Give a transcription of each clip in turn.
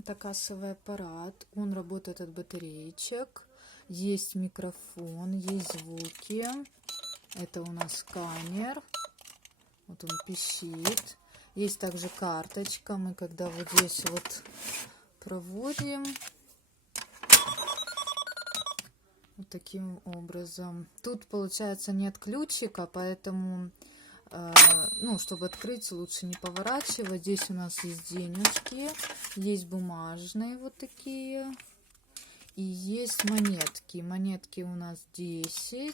Это кассовый аппарат. Он работает от батареечек. Есть микрофон, есть звуки. Это у нас сканер. Вот он пищит. Есть также карточка. Мы когда вот здесь вот проводим вот таким образом. Тут получается нет ключика, поэтому ну, чтобы открыть, лучше не поворачивать. Здесь у нас есть денежки, есть бумажные вот такие, и есть монетки. Монетки у нас 10,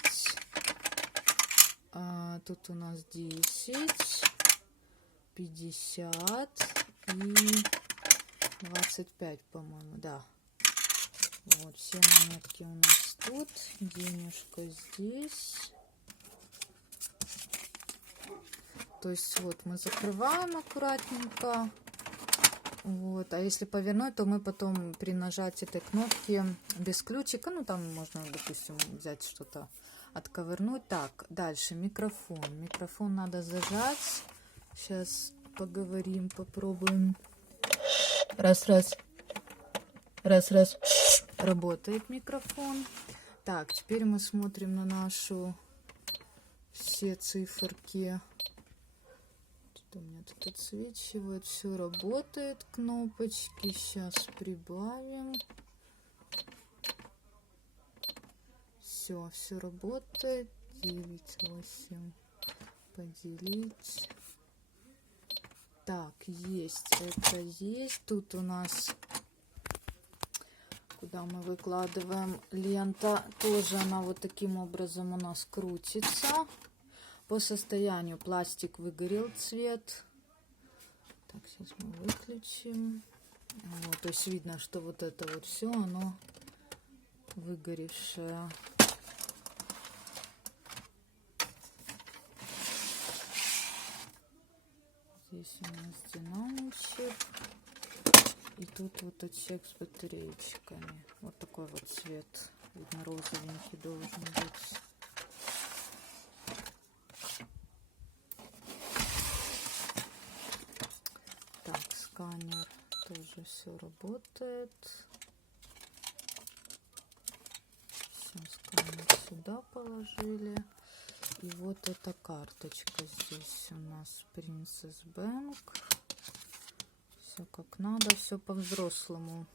тут у нас 10, 50 и 25, по-моему, да. Вот, все монетки у нас тут, денежка здесь. То есть вот мы закрываем аккуратненько. Вот. А если повернуть, то мы потом при нажатии этой кнопки без ключика, ну там можно, допустим, взять что-то, отковырнуть. Так, дальше микрофон. Микрофон надо зажать. Сейчас поговорим, попробуем. Раз. Работает микрофон. Так, теперь мы смотрим на нашу все циферки. У меня тут отсвечивает, все работает, кнопочки. Сейчас прибавим. Все работает. 9, 8 поделить. Так, есть, это есть. Тут у нас, куда мы выкладываем, лента. Тоже она вот таким образом у нас крутится. По состоянию пластик выгорел цвет. Так, сейчас мы выключим. Вот, то есть видно, что вот это вот все, оно выгоревшее. Здесь у нас динамичек. И тут вот отсек с батареечками. Вот такой вот цвет. Видно, розовенький должен быть. Так, сканер тоже все работает. Все, сканер сюда положили. И вот эта карточка здесь у нас Princess Bank. Все как надо, все по-взрослому.